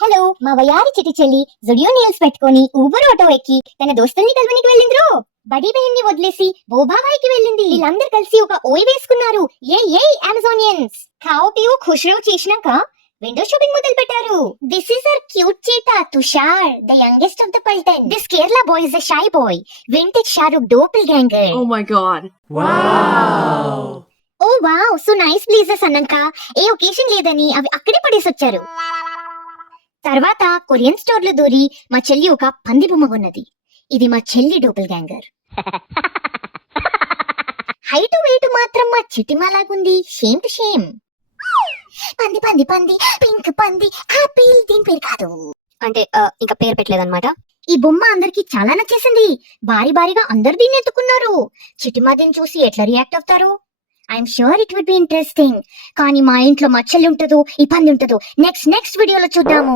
Hello మా వయారి చిటి చెల్లి Zudio Niels పెట్టుకొని ఊబర్ ఆటో ఎక్కి తన దోస్తుల్ని కలవనికి వెళ్ళిండ్రు. బడి బయన్ని వదిలేసి బోబాబాయికి వెళ్ళింది. వీళ్ళందరూ కలిసి ఒక ఓయ్ వేసుకున్నారు. ఏ అమెజానియన్స్ ఖావ్ పియో ఖుష్రవ్ చేసినాక విండో షాపింగ్ మొదలు పెట్టారు. This is our cute cheetah Tushar, the youngest of the paltan. This Kerala boy is a shy boy, vintage Shahrukh doppelganger. Oh my god. Oh wow, so nice places అన్నాక ఏ ఒకేషన్ లేదని అవి అక్కడే పడేసి వచ్చారు. తర్వాత కొరియన్ స్టోర్ లో దూరి మా చెల్లి ఒక పంది బొమ్మ కొన్నది. ఇది మా చెల్లి డోపల్ గ్యాంగర్. హైట్ వెయిట్ మాత్రం మా చిటిమాలాగుంది. Shame to shame. పంది పంది పంది పింక్ పంది ఆపిల్, దీని పేరు కాదు అంటే ఇంకా పేరు పెట్టలేదన్నమాట. ఈ బొమ్మ అందరికి చాలా నచ్చేసింది. భారీ భారీగా అందరు దీన్ని ఎత్తుకున్నారు. చిటిమా దీన్ని చూసి ఎట్లా రియాక్ట్ అవుతారు? I'm sure it would be interesting. కానీ మా ఇంట్లో మా చెల్లి ఉంటుందో ఈ పంది ఉంటుందో నెక్స్ట్ వీడియోలో చూద్దాము.